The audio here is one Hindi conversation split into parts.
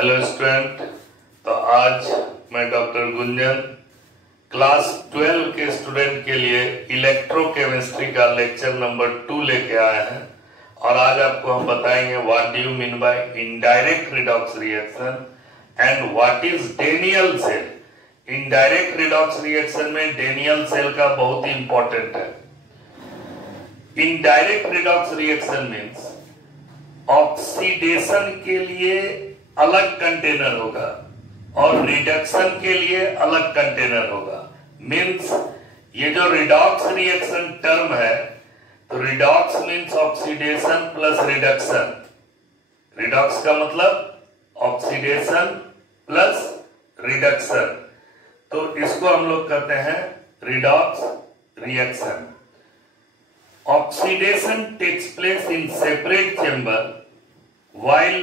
Hello student. तो आज मैं डॉक्टर गुंजन क्लास 12 के स्टूडेंट के लिए इलेक्ट्रोकेमिस्ट्री का लेक्चर नंबर 2 लेके आए हैं और आज आपको हम बताएंगे what do you mean by indirect redox reaction and what is Daniell cell. Indirect redox reaction में डेनियल सेल का बहुत ही इंपॉर्टेंट है। Indirect redox reaction means oxidation के लिए अलग कंटेनर होगा और रिडक्शन के लिए अलग कंटेनर होगा। मीन्स ये जो रिडॉक्स रिएक्शन टर्म है, तो redox means oxidation plus reduction. Redox का मतलब ऑक्सीडेशन प्लस रिडक्शन, तो इसको हम लोग कहते हैं redox reaction. Oxidation takes place in separate chamber while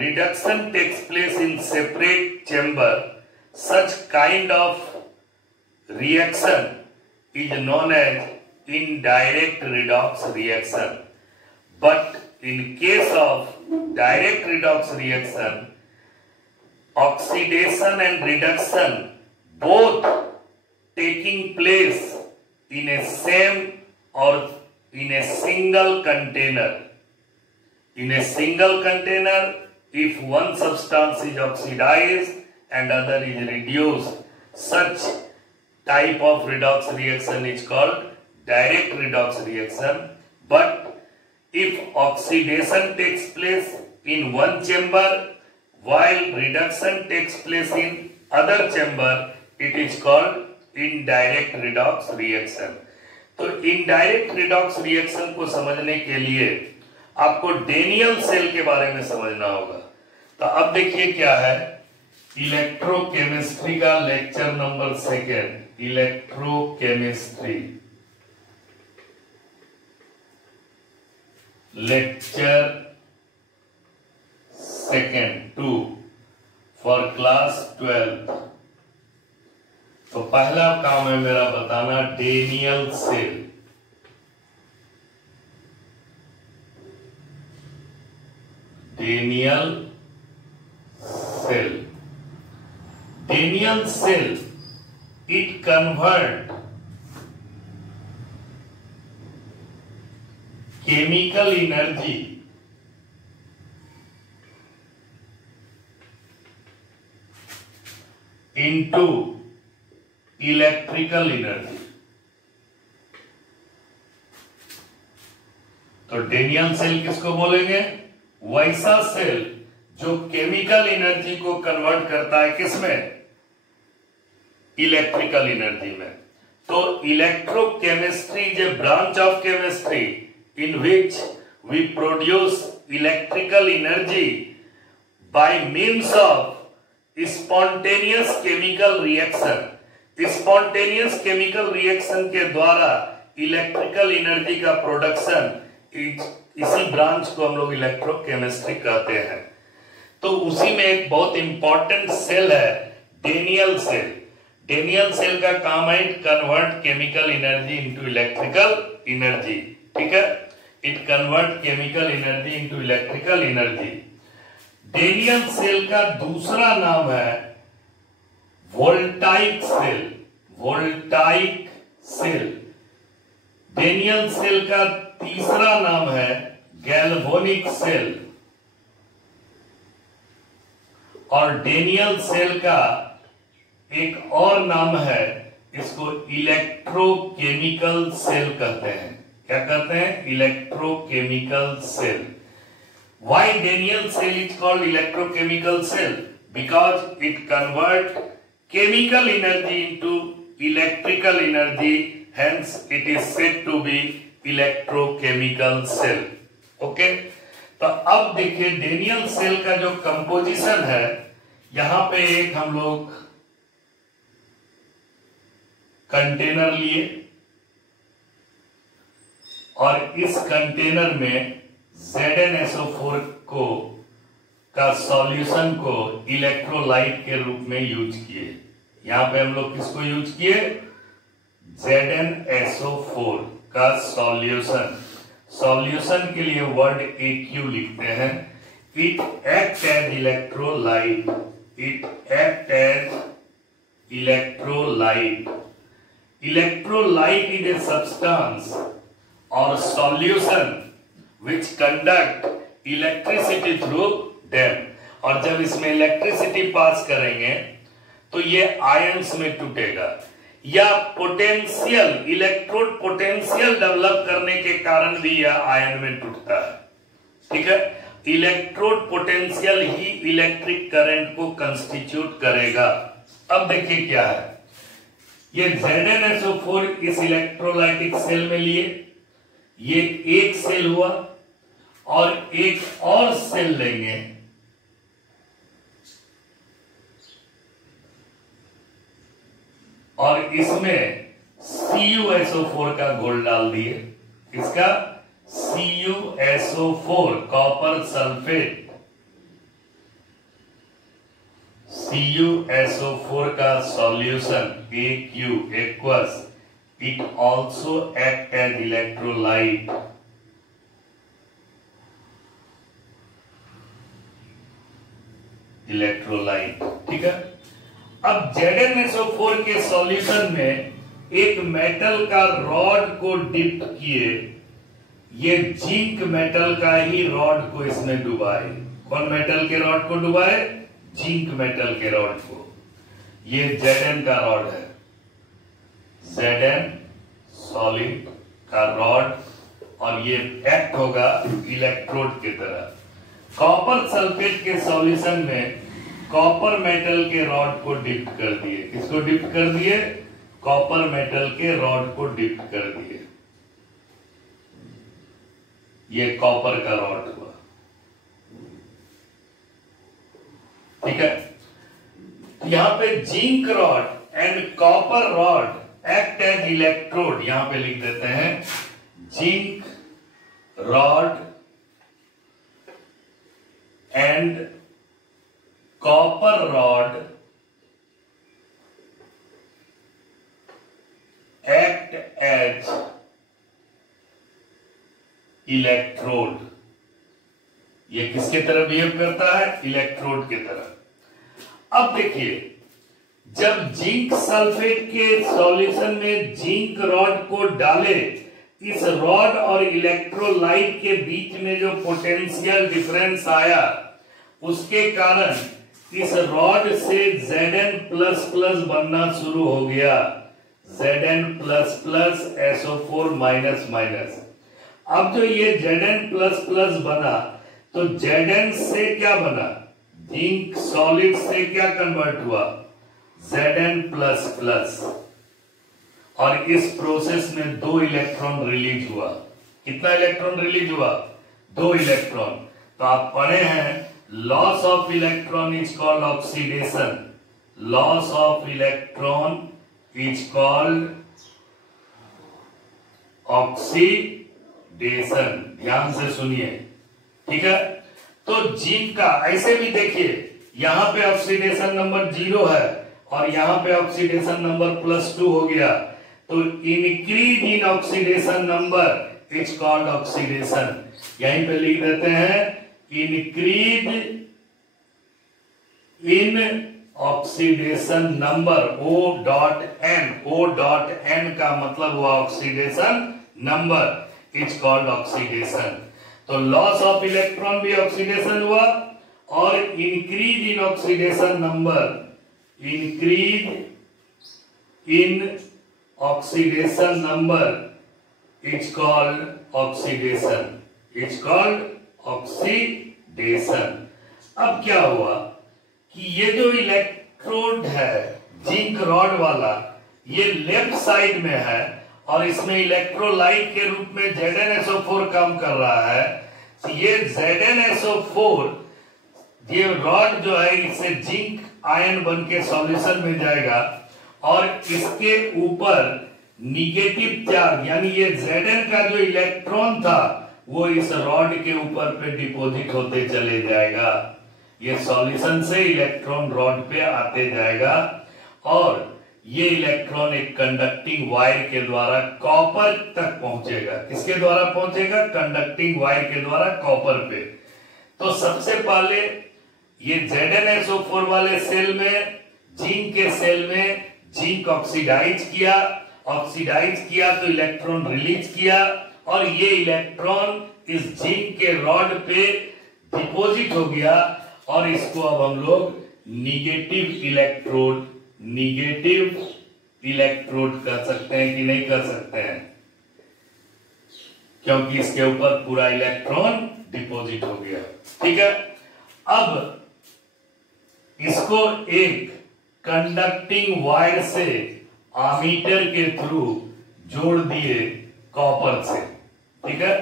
reduction takes place in separate chamber. Such kind of reaction is known as indirect redox reaction. But in case of direct redox reaction, oxidation and reduction both taking place in a same or in a single container. In a single container, if one substance is oxidized and other is reduced, such type of redox reaction is called direct redox reaction. But if oxidation takes place in one chamber while reduction takes place in other chamber, it is called indirect redox reaction. तो इनडायरेक्ट रिडॉक्स रिएक्शन को समझने के लिए आपको डेनियल सेल के बारे में समझना होगा। तो अब देखिए क्या है, इलेक्ट्रोकेमिस्ट्री का lecture number 2, electrochemistry lecture 2 for class 12। तो पहला काम है मेरा बताना Daniell cell. Daniell cell, Daniell cell it convert chemical energy into electrical energy. तो डेनियल सेल किसको बोलेंगे? वैसा सेल जो केमिकल एनर्जी को कन्वर्ट करता है किसमें? इलेक्ट्रिकल एनर्जी में। तो electrochemistry is a branch of chemistry in which we produce electrical energy by means of spontaneous chemical reaction. Spontaneous chemical reaction के द्वारा इलेक्ट्रिकल एनर्जी का प्रोडक्शन, इसी ब्रांच को हम लोग इलेक्ट्रोकेमिस्ट्री कहते हैं। तो उसी में एक बहुत इंपॉर्टेंट सेल है डेनियल सेल। डेनियल सेल का काम है it convert chemical energy into electrical energy. ठीक है, it convert chemical energy into electrical energy. Daniell cell का दूसरा नाम है voltaic cell. Voltaic cell. Daniell cell का तीसरा नाम है गैल्वेनिक सेल और डेनियल सेल का एक और नाम है, इसको इलेक्ट्रोकेमिकल सेल कहते हैं। क्या कहते हैं? Electrochemical cell. Why Daniell cell is called electrochemical cell? Because it converts chemical energy into electrical energy, hence it is said to be electrochemical cell. Okay? तो अब देखिए डेनियल सेल का जो कंपोजिशन है, यहां पे एक हम लोग कंटेनर लिए और इस कंटेनर में ZnSO4 को का सॉल्यूशन को इलेक्ट्रोलाइट के रूप में यूज किए। यहां पे हम लोग किसको यूज किए? ZnSO4 का सॉल्यूशन। सॉल्यूशन के लिए वर्ड AQ लिखते हैं। It act as electrolyte. It act as electrolyte. Electrolyte is a substance or solution which conduct electricity through them. और जब इसमें इलेक्ट्रिसिटी पास करेंगे तो ये आयंस में टूटेगा, या पोटेंशियल इलेक्ट्रोड पोटेंशियल डेवलप करने के कारण भी यह आयन में टूटता है। ठीक है, इलेक्ट्रोड पोटेंशियल ही इलेक्ट्रिक करंट को कंस्टिट्यूट करेगा। अब देखिए क्या है, ये ZnSO4 इस इलेक्ट्रोलाइटिक सेल में लिए, ये एक सेल हुआ और एक और सेल लेंगे, और इसमें CuSO4 का घोल डाल दिए। इसका CuSO4 कॉपर सल्फेट, CuSO4 का solution AQ aqueous, it also act as electrolyte। Electrolyte, ठीक है। अब ZnSO4 के सॉल्यूशन में एक मेटल का रॉड को डिप किए, ये जिंक मेटल का ही रॉड को इसमें डुबाए। कौन मेटल के रॉड को डुबाए? जिंक मेटल के रॉड को। ये Zn का रॉड है, Zn सॉलिड का रॉड, और ये एक्ट होगा इलेक्ट्रोड की तरह। कॉपर सल्फेट के सॉल्यूशन में कॉपर मेटल के रॉड को डिप कर दिए। किसको डिप कर दिए? कॉपर मेटल के रॉड को डिप कर दिए। ये कॉपर का रॉड हुआ, ठीक है। यहां पे zinc rod and copper rod act as electrode. यहां पे लिख देते हैं zinc rod and copper rod act as electrode. ये किसके तरह बिहेव करता है? इलेक्ट्रोड की तरह। अब देखिए, जब जिंक सल्फेट के सॉल्यूशन में जिंक रॉड को डाले, इस रॉड और इलेक्ट्रोलाइट के बीच में जो पोटेंशियल डिफरेंस आया, उसके कारण इस रॉड से Zn++ बनना शुरू हो गया। Zn++ SO4-। अब जो ये Zn++ बना, तो Zn से क्या बना? जिंक सॉलिड से क्या कन्वर्ट हुआ? Zn++। और इस प्रोसेस में 2 इलेक्ट्रॉन रिलीज हुआ। कितना इलेक्ट्रॉन रिलीज हुआ? 2 इलेक्ट्रॉन। तो आप पढ़े हैं, loss of electron is called oxidation. Loss of electron is called oxidation. ध्यान से सुनिए, ठीक है। तो जिंक का ऐसे भी देखिए, यहां पे ऑक्सीडेशन नंबर 0 है और यहां पे ऑक्सीडेशन नंबर +2 हो गया, तो increase in oxidation number is called oxidation. यहीं पे लिख देते हैं increase in oxidation number O.N। O.N का मतलब हुआ oxidation number is called oxidation. तो लॉस ऑफ इलेक्ट्रॉन भी ऑक्सीडेशन हुआ, और increase in oxidation number, increase in oxidation number is called oxidation, is called oxidation. अब क्या हुआ कि ये जो इलेक्ट्रोड है जिंक रॉड वाला, ये लेफ्ट साइड में है और इसमें इलेक्ट्रोलाइट के रूप में ZnSO4 काम कर रहा है। तो ये ZnSO4, ये रॉड जो है, इससे जिंक आयन बन के सॉल्यूशन में जाएगा, और इसके ऊपर निगेटिव चार्ज, यानी ये Zn का जो इलेक्ट्रॉन था वो इस रॉड के ऊपर पे डिपॉजिट होते चले जाएगा। ये सॉल्यूशन से इलेक्ट्रॉन रॉड पे आते जाएगा, और ये इलेक्ट्रॉन एक कंडक्टिंग वायर के द्वारा कॉपर तक पहुंचेगा। किसके द्वारा पहुंचेगा? कंडक्टिंग वायर के द्वारा कॉपर पे। तो सबसे पहले ये ZnSO4 वाले सेल में, जिंक के सेल में जिंक ऑक्सीडाइज किया तो इलेक्ट्रॉन रिलीज किया और ये इलेक्ट्रॉन इस जिंक के रॉड पे डिपॉजिट हो गया और इसको अब हम लोग निगेटिव इलेक्ट्रोड कर सकते हैं कि नहीं कर सकते हैं, क्योंकि इसके ऊपर पूरा इलेक्ट्रॉन डिपॉजिट हो गया। ठीक है, अब इसको एक कंडक्टिंग वायर से आमीटर के थ्रू जोड़ दिए कॉपर से। ठीक है,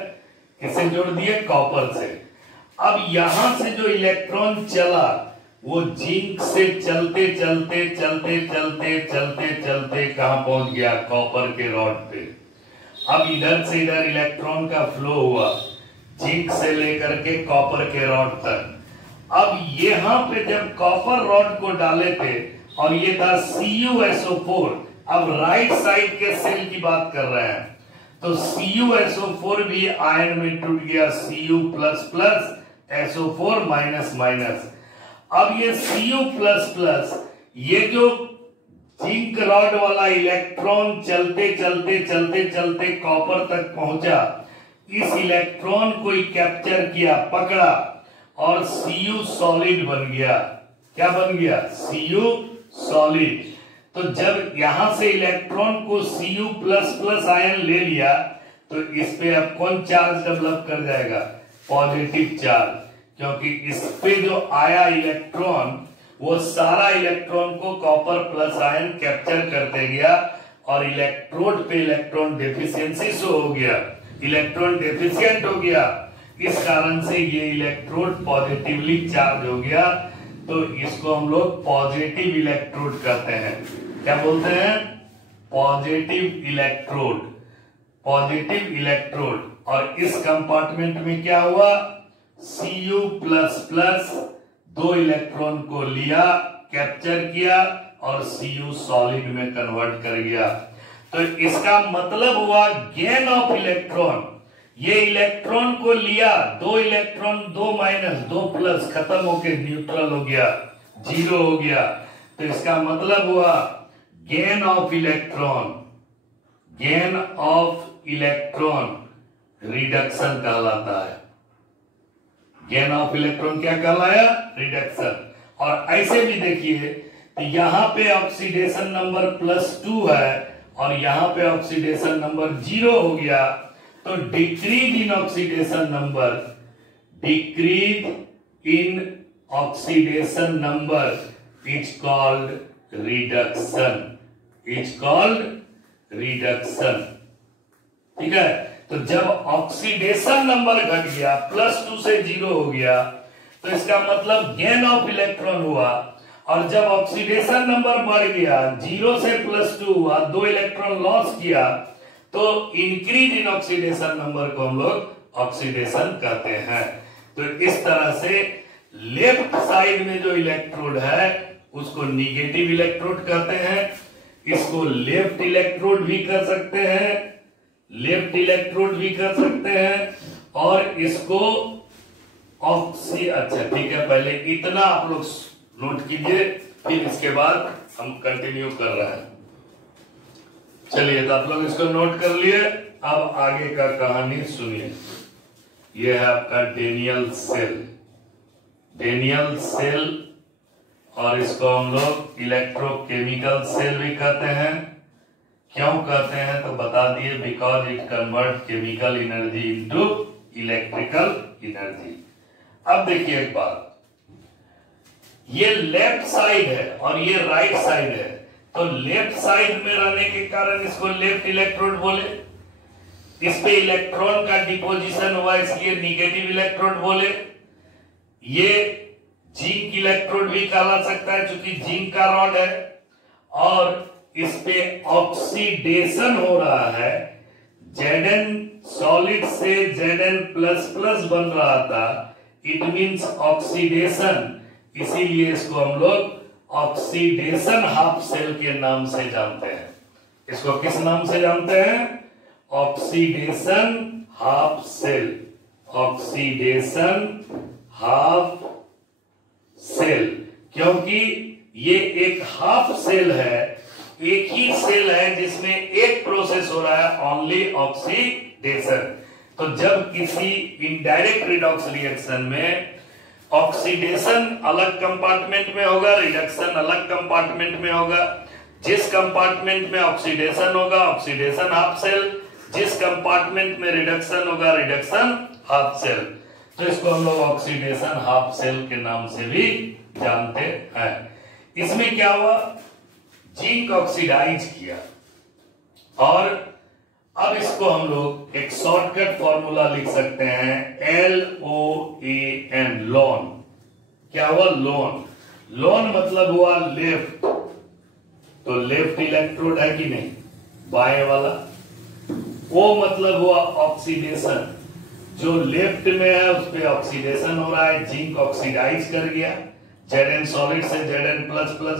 किसे जोड़ दिए? कॉपर से। अब यहां से जो इलेक्ट्रॉन चला वो जिंक से चलते चलते कहां पहुंच गया? कॉपर के रॉड पे। अब इधर से इधर इलेक्ट्रॉन का फ्लो हुआ जिंक से लेकर के कॉपर के रॉड तक। अब यहां पे जब कॉपर रॉड को डाले थे और ये था CuSO4, अब राइट साइड के सेल की बात कर रहे हैं, तो CuSO4 भी आयन में टूट गया, Cu++ SO4-। अब ये Cu++, ये जो जिंक रॉड वाला इलेक्ट्रॉन चलते कॉपर तक पहुंचा, इस इलेक्ट्रॉन को कैप्चर किया, पकड़ा और Cu सॉलिड बन गया। क्या बन गया? Cu solid. तो जब यहां से इलेक्ट्रॉन को Cu++ आयन ले लिया तो इस पे अब कौन चार्ज डेवलप कर जाएगा? पॉजिटिव चार्ज, क्योंकि इस पे जो आया इलेक्ट्रॉन वो सारा इलेक्ट्रॉन को कॉपर प्लस आयन कैप्चर करते गया और इलेक्ट्रोड पे इलेक्ट्रॉन डेफिशिएंसी शो हो गया, इलेक्ट्रॉन डेफिशिएंट हो गया। इस कारण से ये इलेक्ट्रोड पॉजिटिवली चार्ज हो गया, तो इसको हम लोग पॉजिटिव इलेक्ट्रोड कहते हैं। क्या बोलते हैं? Positive electrode. और इस कंपार्टमेंट में क्या हुआ? Cu++ दो इलेक्ट्रॉन को लिया, कैप्चर किया और Cu सॉलिड में कन्वर्ट कर गया। तो इसका मतलब हुआ गेन ऑफ इलेक्ट्रॉन। ये इलेक्ट्रॉन को लिया, दो इलेक्ट्रॉन, 2- 2+ खत्म होके न्यूट्रल हो गया, 0 हो गया। तो इसका मतलब हुआ गेन ऑफ इलेक्ट्रॉन रिडक्शन कहलाता है। गेन ऑफ इलेक्ट्रॉन क्या कहलाया? रिडक्शन। और ऐसे भी देखिए तो यहां पे ऑक्सीडेशन नंबर +2 है और यहां पे ऑक्सीडेशन नंबर 0 हो गया, तो decrease in oxidation number is called reduction. ठीक है, तो जब ऑक्सीडेशन नंबर घट गया, +2 से 0 हो गया, तो इसका मतलब गेन ऑफ इलेक्ट्रॉन हुआ। और जब ऑक्सीडेशन नंबर बढ़ गया, 0 से +2 हुआ, 2 इलेक्ट्रॉन लॉस किया, तो इंक्रीज इन ऑक्सीडेशन नंबर को हम लोग ऑक्सीडेशन कहते हैं। तो इस तरह से लेफ्ट साइड में जो इलेक्ट्रोड है उसको निगेटिव इलेक्ट्रोड कहते हैं। इसको लेफ्ट इलेक्ट्रोड भी कर सकते हैं, और इसको अच्छा ठीक है, पहले इतना आप लोग नोट कीजिए, फिर इसके बाद हम कंटिन्यू कर रहे हैं। चलिए, तो आप लोग इसको नोट कर लिए, अब आगे का कहानी सुनिए। यह है आपका डेनियल सेल, और इसको हम लोग इलेक्ट्रोकेमिकल सेल भी कहते हैं। क्यों कहते हैं तो बता दिए, because it convert chemical energy into electrical energy. अब देखिए एक बात, ये लेफ्ट साइड है और ये राइट साइड है, तो लेफ्ट साइड में रहने के कारण इसको लेफ्ट इलेक्ट्रोड बोले। इस पे इलेक्ट्रॉन का डिपोजिशन हुआ इसलिए निगेटिव इलेक्ट्रोड बोले। ये जिंक इलेक्ट्रोड भी कहला सकता है क्योंकि जिंक का रॉड है, और इस पे ऑक्सीडेशन हो रहा है, Zn सॉलिड से Zn++ बन रहा था, इट मींस ऑक्सीडेशन, इसीलिए इसको हम लोग ऑक्सीडेशन हाफ सेल के नाम से जानते हैं। इसको किस नाम से जानते हैं? ऑक्सीडेशन हाफ हाफ सेल, क्योंकि ये एक हाफ सेल है, एक ही सेल है जिसमें एक प्रोसेस हो रहा है, ओनली ऑक्सीडेशन। तो जब किसी इनडायरेक्ट रिडॉक्स रिएक्शन में ऑक्सीडेशन अलग कंपार्टमेंट में होगा, रिडक्शन अलग कंपार्टमेंट में होगा, जिस कंपार्टमेंट में ऑक्सीडेशन होगा ऑक्सीडेशन हाफ सेल, जिस कंपार्टमेंट में रिडक्शन होगा रिडक्शन हाफ सेल, तो इसको हम लोग ऑक्सीडेशन हाफ सेल के नाम से भी जानते हैं। इसमें क्या हुआ, जिंक ऑक्सीडाइज किया, और अब इसको हम लोग एक शॉर्टकट फॉर्मूला लिख सकते हैं, LOAN, लोन। क्या हुआ, लोन। लोन मतलब हुआ लेफ्ट, तो लेफ्ट इलेक्ट्रोड है कि नहीं, बाएं वाला। ओ मतलब हुआ ऑक्सीडेशन, जो लेफ्ट में है उस पे ऑक्सीडेशन हो रहा है, जिंक ऑक्सीडाइज कर गया, Zn सॉलिड से Zn++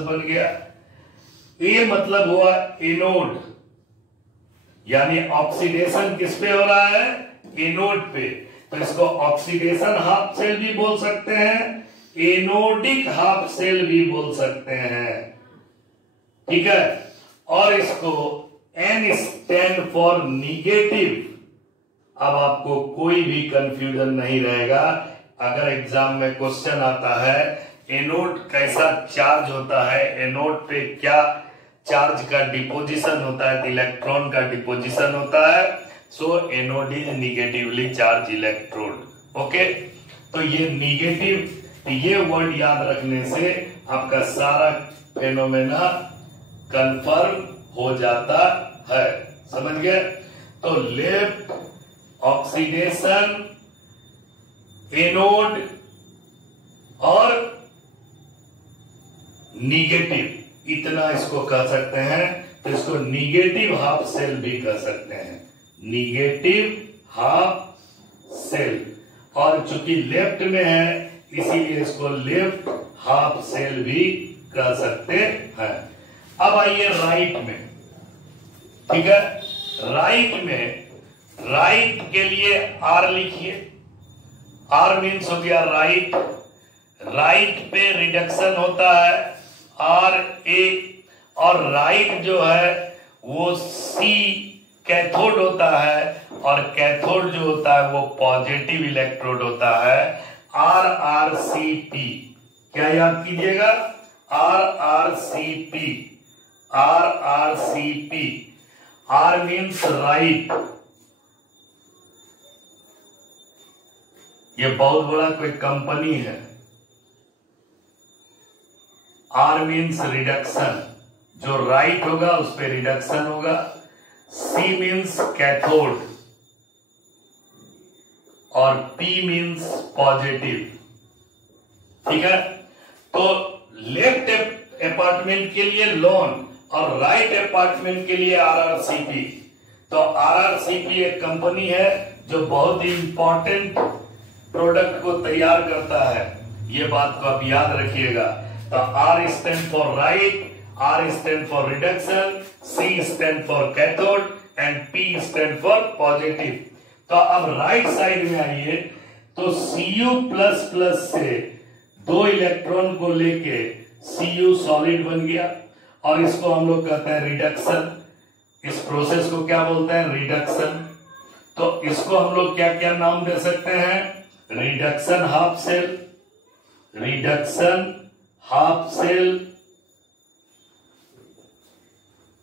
बन गया। ये मतलब हुआ एनोड, यानी ऑक्सीडेशन किस पे हो रहा है, एनोड पे, तो इसको ऑक्सीडेशन हाफ सेल भी बोल सकते हैं, एनोडिक हाफ सेल भी बोल सकते हैं, ठीक है। और इसको N स्टैंड फॉर निगेटिव। अब आपको कोई भी कंफ्यूजन नहीं रहेगा, अगर एग्जाम में क्वेश्चन आता है एनोड कैसा चार्ज होता है, एनोड पे क्या चार्ज का डिपोजिशन होता है, इलेक्ट्रॉन का डिपोजिशन होता है, so anode is negatively charge electrode. Okay, तो ये निगेटिव, ये वर्ड याद रखने से आपका सारा फेनोमेना कंफर्म हो जाता है, समझ गए। तो लेफ्ट ऑक्सीडेशन, एनोड और निगेटिव, इतना इसको कह सकते हैं। तो इसको निगेटिव हाफ सेल भी कह सकते हैं, निगेटिव हाफ सेल, और चूंकि लेफ्ट में है इसीलिए इसको लेफ्ट हाफ सेल भी कह सकते हैं। अब आइए राइट में, ठीक है। राइट में, राइट के लिए आर लिखिए, आर मीन्स हो गया राइट, राइट पे रिडक्शन होता है आर ए, और राइट जो है वो सी कैथोड होता है, और कैथोड जो होता है वो पॉजिटिव इलेक्ट्रोड होता है, आर आर सी पी। क्या याद कीजिएगा, R R C P, R R C P. R means right, ये बहुत बड़ा कोई कंपनी है। आर मीन्स रिडक्शन, जो राइट होगा उस पर रिडक्शन होगा। सी मीन्स कैथोड, और पी मीन्स पॉजिटिव, ठीक है। तो लेफ्ट अपार्टमेंट के लिए लोन और राइट अपार्टमेंट के लिए आरआरसीपी। तो आरआरसीपी एक कंपनी है जो बहुत ही इंपॉर्टेंट प्रोडक्ट को तैयार करता है, ये बात को आप याद रखिएगा। तो R stand for right, R stand for reduction, C stand for cathode and P stand for positive. तो अब राइट साइड में आइए, तो Cu++ से 2 इलेक्ट्रॉन को लेके Cu सॉलिड बन गया, और इसको हम लोग कहते हैं रिडक्शन। इस प्रोसेस को क्या बोलते हैं, रिडक्शन। तो इसको हम लोग क्या क्या नाम दे सकते हैं, reduction half cell, reduction half cell.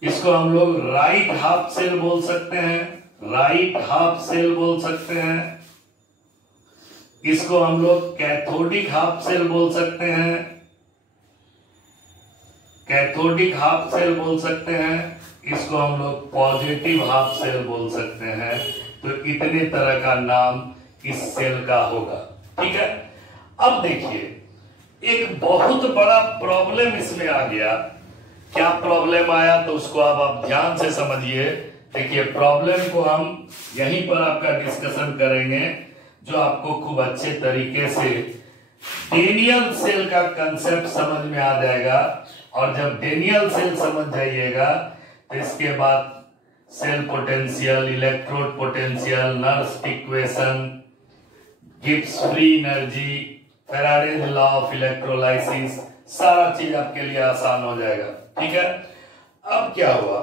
इसको हम लोग राइट हाफ सेल बोल सकते हैं, राइट हाफ सेल बोल सकते हैं। इसको हम लोग कैथोडिक हाफ सेल बोल सकते हैं, कैथोडिक हाफ सेल बोल सकते हैं। इसको हम लोग पॉजिटिव हाफ सेल बोल सकते हैं। तो इतने तरह का नाम इस सेल का होगा, ठीक है। अब देखिए, एक बहुत बड़ा प्रॉब्लम इसमें आ गया। क्या प्रॉब्लम आया, तो उसको आप ध्यान से समझिए। देखिए, प्रॉब्लम को हम यहीं पर आपका डिस्कशन करेंगे, जो आपको खूब अच्छे तरीके से डेनियल सेल का कंसेप्ट समझ में आ जाएगा। और जब डेनियल सेल समझ जाइएगा तो इसके बाद cell potential, electrode potential, Nernst equation, Gibbs free energy, Faraday's law of electrolysis, सारा चीज आपके लिए आसान हो जाएगा। ठीक है, अब क्या हुआ,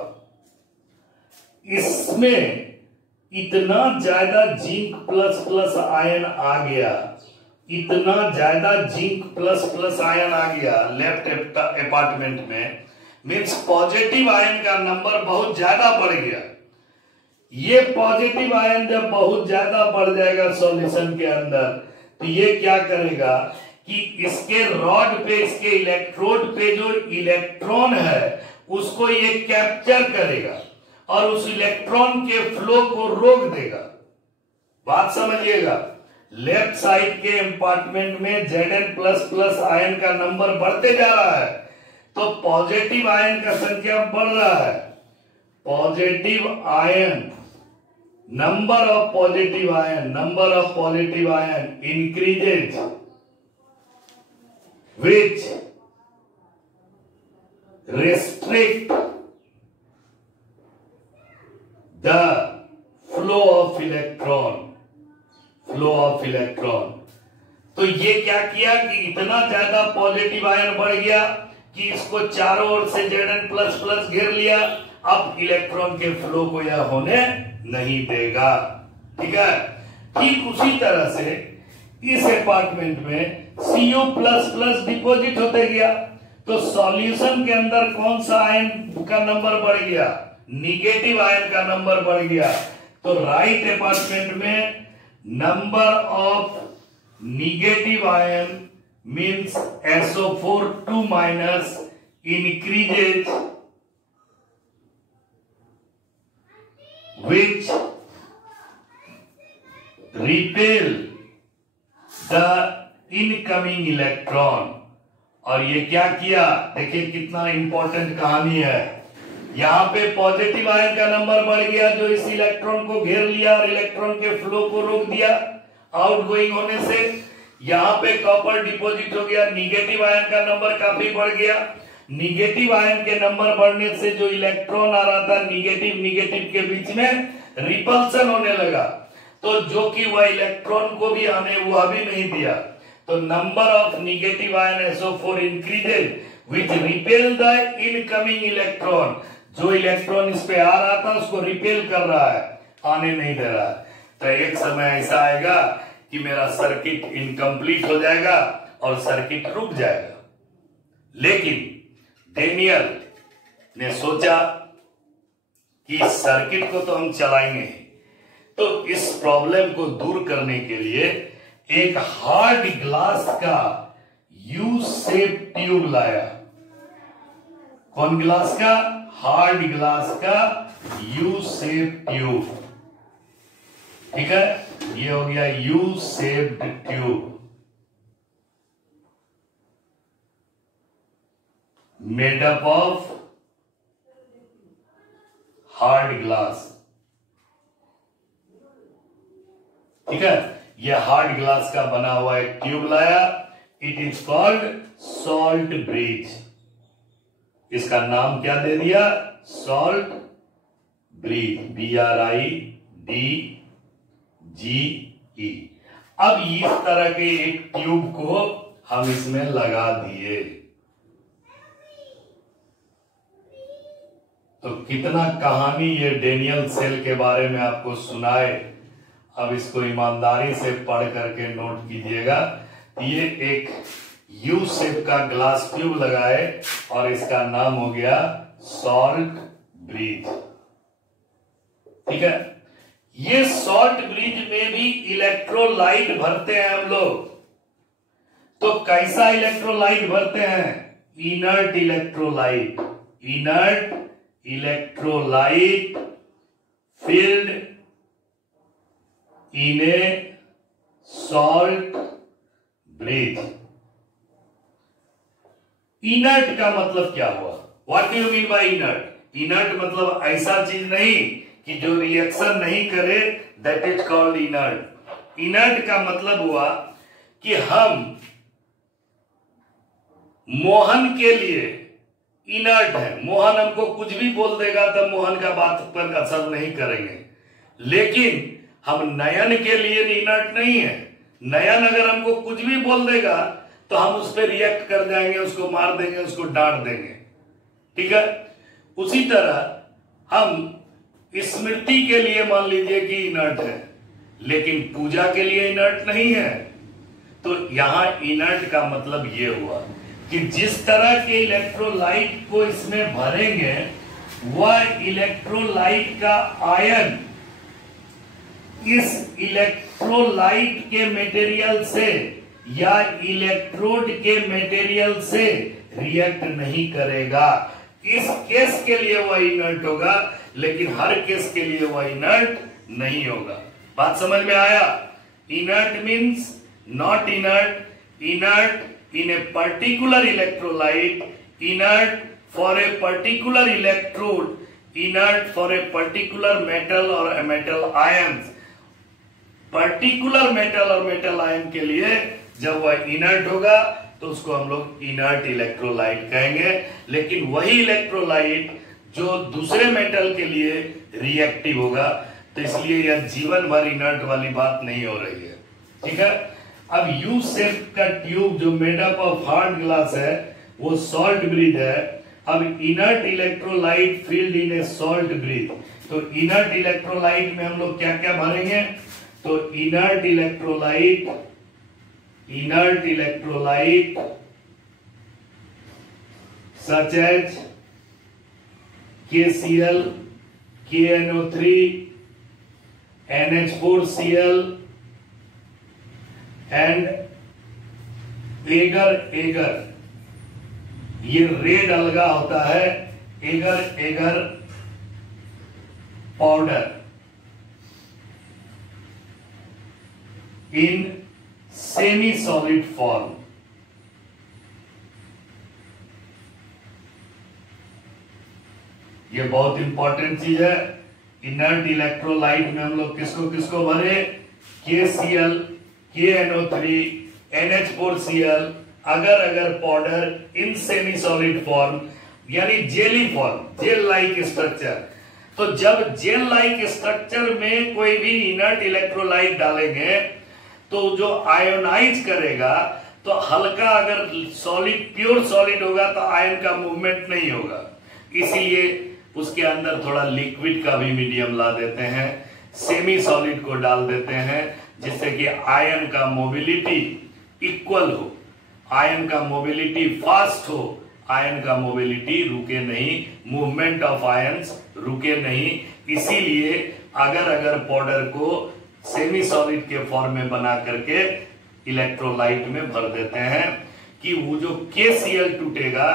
इसमें इतना ज्यादा जिंक प्लस प्लस आयन आ गया, इतना ज्यादा जिंक प्लस प्लस आयन आ गया लेफ्ट अपार्टमेंट में, मीन्स पॉजिटिव आयन का नंबर बहुत ज्यादा बढ़ गया। ये पॉजिटिव आयन जब बहुत ज्यादा बढ़ जाएगा सॉल्यूशन के अंदर, तो ये क्या करेगा कि इसके रॉड पे, इसके इलेक्ट्रोड पे जो इलेक्ट्रॉन है उसको ये कैप्चर करेगा और उस इलेक्ट्रॉन के फ्लो को रोक देगा। बात समझिएगा, लेफ्ट साइड के कंपार्टमेंट में Zn प्लस प्लस आयन का नंबर बढ़ते जा रहा है, तो पॉजिटिव आयन का संख्या बढ़ रहा है। Positive ion, number of positive ion increases which restrict the flow of electron। तो ये क्या किया कि इतना ज्यादा पॉजिटिव आयन बढ़ गया कि इसको चारों ओर से Zn प्लस प्लस घेर लिया, अब इलेक्ट्रॉन के फ्लो को यह होने नहीं देगा। ठीक है, ठीक उसी तरह से इस अपार्टमेंट में Cu प्लस प्लस डिपॉजिट होते गया, तो सॉल्यूशन के अंदर कौन सा आयन का नंबर बढ़ गया, निगेटिव आयन का नंबर बढ़ गया। तो राइट अपार्टमेंट में number of negative ion means SO4 2 minus increases which repel the incoming electron. और ये क्या किया, देखिए कितना इंपॉर्टेंट कहानी है। यहां पे पॉजिटिव आयन का नंबर बढ़ गया जो इस इलेक्ट्रॉन को घेर लिया और इलेक्ट्रॉन के फ्लो को रोक दिया आउटगोइंग होने से। यहां पे कॉपर डिपॉजिट हो गया, निगेटिव आयन का नंबर काफी बढ़ गया। निगेटिव आयन के नंबर बढ़ने से जो इलेक्ट्रॉन आ रहा था निगेटिव के बीच में रिपल्सन होने लगा, तो जो कि वह इलेक्ट्रॉन को भी आने हुआ भी नहीं दिया। तो number of negative ion SO4 increases which repel the incoming electron. जो इलेक्ट्रॉन इस पे आ रहा था उसको रिपेल कर रहा है, आने नहीं दे रहा है। तो एक समय ऐसा आएगा कि मेरा सर्किट इनकम्प्लीट हो जाएगा और सर्किट रुक जाएगा। लेकिन डेनियल ने सोचा कि सर्किट को तो हम चलाएंगे, तो इस प्रॉब्लम को दूर करने के लिए एक हार्ड ग्लास का यू शेप ट्यूब लाया। कौन ग्लास का, हार्ड ग्लास का यू शेप ट्यूब। ठीक है, ये हो गया U shaped tube made up of hard glass. ठीक है, ये हार्ड ग्लास का बना हुआ एक ट्यूब लाया। It is called salt bridge. इसका नाम क्या दे दिया, सॉल्ट ब्रिज, BRIDGE। अब इस तरह के एक ट्यूब को हम इसमें लगा दिए, तो कितना कहानी ये डेनियल सेल के बारे में आपको सुनाए। अब इसको ईमानदारी से पढ़ करके नोट कीजिएगा। ये एक यू शेप का ग्लास ट्यूब लगाए और इसका नाम हो गया सॉल्ट ब्रिज। ठीक है, ये सॉल्ट ब्रिज में भी इलेक्ट्रोलाइट भरते हैं हम लोग। तो कैसा इलेक्ट्रोलाइट भरते हैं, inert electrolyte filled in a salt bridge। Inert का मतलब क्या हुआ, what do you mean bye inert. Inert मतलब ऐसा चीज नहीं कि जो रिएक्शन नहीं करे, that is called inert. Inert का मतलब हुआ कि हम मोहन के लिए इनर्ट है। मोहन हमको कुछ भी बोल देगा तब मोहन का बात पर असर नहीं करेंगे, लेकिन हम नयन के लिए इनर्ट नहीं है। नयन अगर हमको कुछ भी बोल देगा तो हम उस पर रिएक्ट कर जाएंगे, उसको मार देंगे, उसको डांट देंगे। ठीक है, उसी तरह हम स्मृति के लिए मान लीजिए कि इनर्ट है, लेकिन पूजा के लिए इनर्ट नहीं है। तो यहां इनर्ट का मतलब ये हुआ कि जिस तरह के इलेक्ट्रोलाइट को इसमें भरेंगे वह इलेक्ट्रोलाइट का आयन इस इलेक्ट्रोलाइट के मटेरियल से या इलेक्ट्रोड के मटेरियल से रिएक्ट नहीं करेगा। इस केस के लिए वह इनर्ट होगा, लेकिन हर केस के लिए वह इनर्ट नहीं होगा। बात समझ में आया? Inert means not inert, inert in a particular electrolyte, inert for a particular electrode, inert for a particular metal और मेटल आयंस। पर्टिकुलर मेटल और मेटल आयन के लिए जब वह इनर्ट होगा तो उसको हम लोग इनर्ट इलेक्ट्रोलाइट कहेंगे, लेकिन वही इलेक्ट्रोलाइट जो दूसरे मेटल के लिए रिएक्टिव होगा। तो इसलिए यह जीवन भर इनर्ट वाली बात नहीं हो रही है। ठीक है, अब यू शेप का ट्यूब जो made up of hard glass है वो सॉल्ट ब्रिज है। अब inert electrolyte filled in a salt bridge, तो इनर्ट इलेक्ट्रोलाइट में हम लोग क्या क्या भरेंगे? तो inert electrolyte such as KCl, KNO3, NH4Cl and agar, ये रेड अलगा होता है, agar powder in semi solid form. ये बहुत इंपॉर्टेंट चीज है। इनर्ट इलेक्ट्रोलाइट में हम लोग किसको किसको भरे? KCl, KNO3, NH4Cl, अगर powder in semi solid form, यानी jelly form, gel like structure. तो जब जेल लाइक स्ट्रक्चर में कोई भी इनर्ट इलेक्ट्रोलाइट डालेंगे तो जो आयोनाइज करेगा, तो हल्का अगर सॉलिड प्योर सॉलिड होगा तो आयन का मूवमेंट नहीं होगा, इसीलिए उसके अंदर थोड़ा लिक्विड का भी मीडियम ला देते हैं, सेमी सॉलिड को डाल देते हैं, जिससे कि आयन का मोबिलिटी इक्वल हो, आयन का मोबिलिटी फास्ट हो, आयन का मोबिलिटी रुके नहीं, मूवमेंट ऑफ आयंस रुके नहीं। इसीलिए अगर पाउडर को सेमी सॉलिड के फॉर्म में बना करके इलेक्ट्रोलाइट में भर देते हैं कि वो जो KCl टूटेगा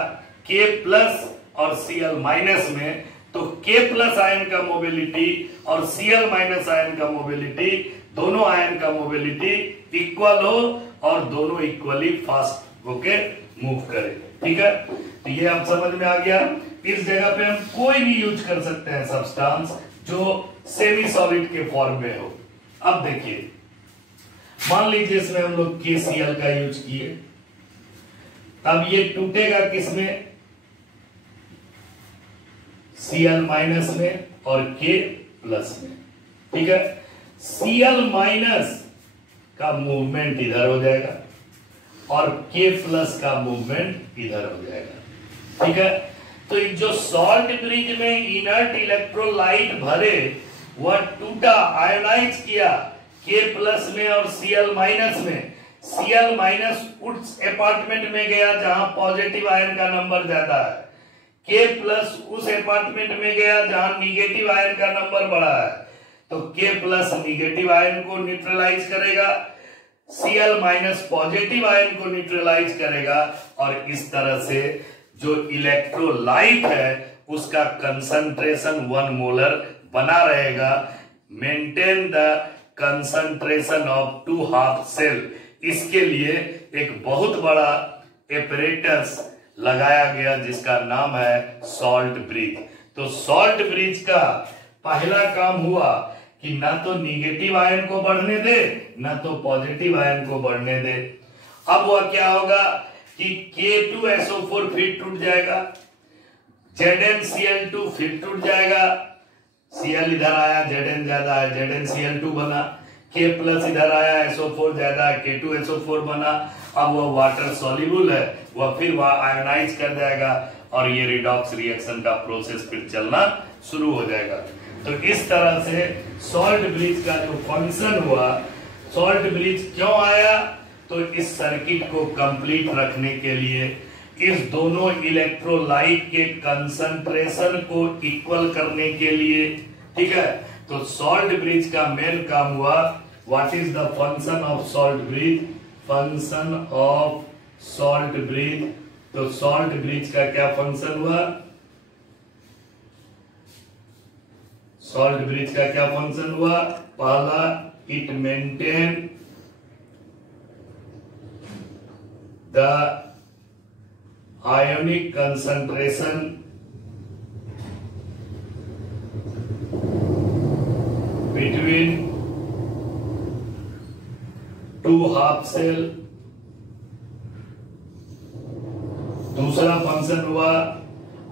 K प्लस और Cl माइनस में, तो K प्लस आयन का मोबिलिटी और Cl माइनस आयन का मोबिलिटी, दोनों आयन का मोबिलिटी इक्वल हो और दोनों इक्वली फास्ट होके मूव करे। ठीक है, तो ये आप समझ में आ गया। इस जगह पे हम कोई भी यूज कर सकते हैं सब्सटेंस जो सेमी सॉलिड के फॉर्म में हो। अब देखिए, मान लीजिए इसमें हम लोग KCl का यूज किए, अब ये टूटेगा किसमें? Cl माइनस में और K प्लस में। ठीक है, Cl माइनस का मूवमेंट इधर हो जाएगा और K प्लस का मूवमेंट इधर हो जाएगा। ठीक है, तो जो सॉल्ट ब्रिज में इनर्ट इलेक्ट्रोलाइट भरे वह टूटा, आयोनाइज किया K प्लस में और Cl माइनस में। Cl माइनस उस अपार्टमेंट में गया जहां पॉजिटिव आयन का नंबर ज्यादा है, K प्लस उस अपार्टमेंट में गया जहां निगेटिव आयन का नंबर बड़ा है, तो K प्लस निगेटिव आयन को न्यूट्रलाइज करेगा, Cl माइनस पॉजिटिव आयन को न्यूट्रलाइज करेगा, और इस तरह से जो इलेक्ट्रोलाइट है उसका कंसंट्रेशन 1 मोलर बना रहेगा। Maintain the concentration of 2 half cell. इसके लिए एक बहुत बड़ा एपरेटस लगाया गया जिसका नाम है सॉल्ट ब्रिज। तो सॉल्ट ब्रिज का पहला काम हुआ कि ना तो निगेटिव आयन को बढ़ने दे, ना तो पॉजिटिव आयन को बढ़ने दे। अब वह क्या होगा कि K2SO4 फिर टूट जाएगा, ZnCl2 फिर टूट जाएगा, Cl इधर आया, Zn ज्यादा है, ZnCl2 बना, K प्लस इधर आया, SO4 ज्यादा, K2SO4 बना, अब वो वाटर सॉल्युबल है, वह फिर वह आयोनाइज कर जाएगा और ये रिडॉक्स रिएक्शन का प्रोसेस फिर चलना शुरू हो जाएगा। तो इस तरह से सॉल्ट ब्रिज का जो फंक्शन हुआ, सॉल्ट ब्रिज क्यों आया, तो इस सर्किट को कंप्लीट रखने के लिए, इस दोनों इलेक्ट्रोलाइट के कंसंट्रेशन को इक्वल करने के लिए, ठीक है। तो सॉल्ट ब्रिज का मेन काम हुआ, what is the function of salt bridge, function of salt bridge. तो सॉल्ट ब्रिज का क्या फंक्शन हुआ, सॉल्ट ब्रिज का क्या फंक्शन हुआ, पहला it maintain the ionic concentration between two half cell. दूसरा फंक्शन हुआ,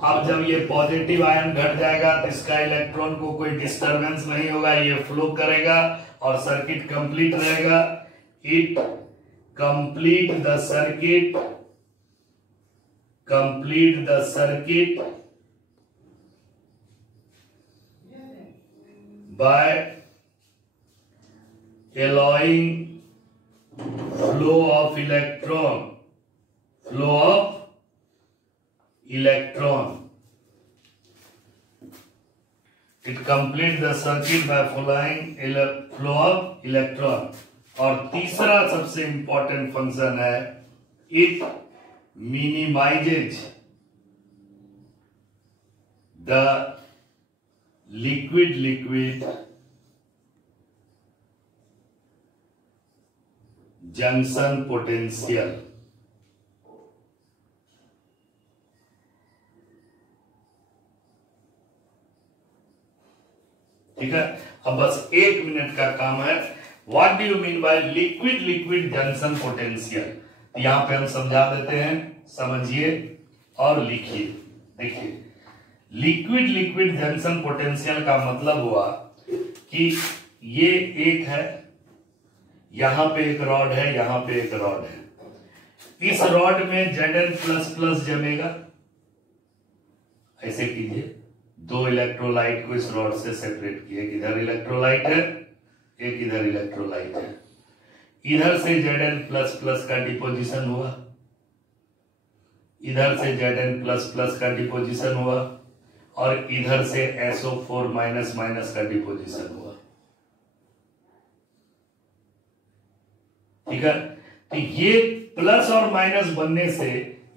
अब जब ये पॉजिटिव आयन घट जाएगा तो इसका इलेक्ट्रॉन को कोई डिस्टरबेंस नहीं होगा, ये फ्लो करेगा और सर्किट कंप्लीट रहेगा। It complete the circuit, complete the circuit by allowing flow of electron, flow of electron. It complete the circuit by following flow of electron. और तीसरा सबसे इंपॉर्टेंट फंक्शन है, it minimises the liquid junction potential. ठीक है, अब बस 1 मिनट का काम है। What do you mean by liquid junction potential, यहां पे हम समझा देते हैं, समझिए और लिखिए। देखिए, लिक्विड जंक्शन पोटेंशियल का मतलब हुआ कि ये एक है, यहां पे एक रॉड है, यहां पे एक रॉड है, इस रॉड में Zn++ जमेगा। ऐसे कीजिए, 2 इलेक्ट्रोलाइट को इस रॉड से सेपरेट किए, इधर इलेक्ट्रोलाइट है, एक इधर इलेक्ट्रोलाइट है, इधर से Zn++ का डिपोजिशन हुआ, इधर से Zn++ का डिपोजिशन हुआ और इधर से SO4- का डिपोजिशन हुआ। ठीक है, तो ये प्लस और माइनस बनने से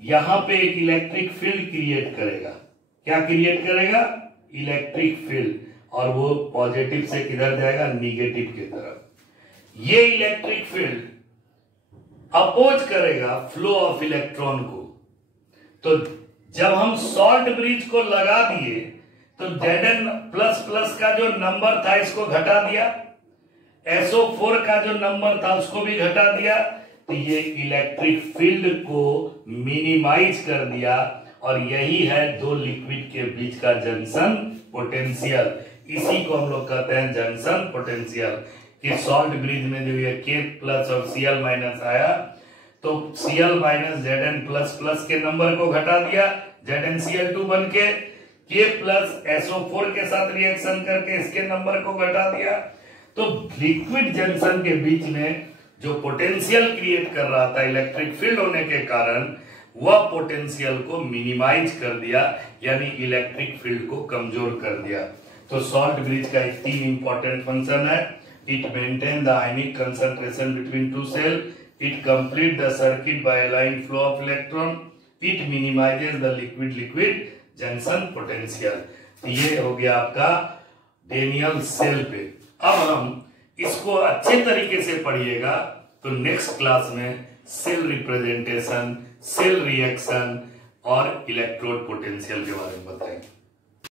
यहां पे एक इलेक्ट्रिक फील्ड क्रिएट करेगा। क्या क्रिएट करेगा, इलेक्ट्रिक फील्ड, और वो पॉजिटिव से किधर जाएगा, निगेटिव की तरफ। ये इलेक्ट्रिक फील्ड अपोज करेगा फ्लो ऑफ इलेक्ट्रॉन को। तो जब हम सॉल्ट ब्रिज को लगा दिए तो Zn++ का जो नंबर था इसको घटा दिया, SO4 का जो नंबर था उसको भी घटा दिया, तो ये इलेक्ट्रिक फील्ड को मिनिमाइज कर दिया। और यही है 2 लिक्विड के बीच का जंक्शन पोटेंशियल। इसी को हम लोग कहते हैं जंक्शन पोटेंशियल। कि सॉल्ट ब्रिज में जो ये K+ और Cl- आया, तो Cl- Zn++ के नंबर को घटा दिया, ZnCl2 बन के K+ SO4 के साथ रिएक्शन करके इसके नंबर को घटा दिया। तो लिक्विड जंक्शन के बीच में जो पोटेंशियल क्रिएट कर रहा था इलेक्ट्रिक फील्ड होने के कारण, वह पोटेंशियल को मिनिमाइज कर दिया, यानी इलेक्ट्रिक फील्ड को कमजोर कर दिया। तो सॉल्ट ब्रिज का 3 इंपॉर्टेंट फंक्शन है, it maintain the ionic concentration between 2 cell, it complete the circuit by allowing flow of electron, it minimises the liquid junction potential. ये हो गया आपका डेनियल सेल पे। अब हम इसको अच्छे तरीके से पढ़िएगा तो नेक्स्ट क्लास में सेल रिप्रेजेंटेशन, सेल रिएक्शन और इलेक्ट्रोड पोटेंशियल के बारे में बताएंगे।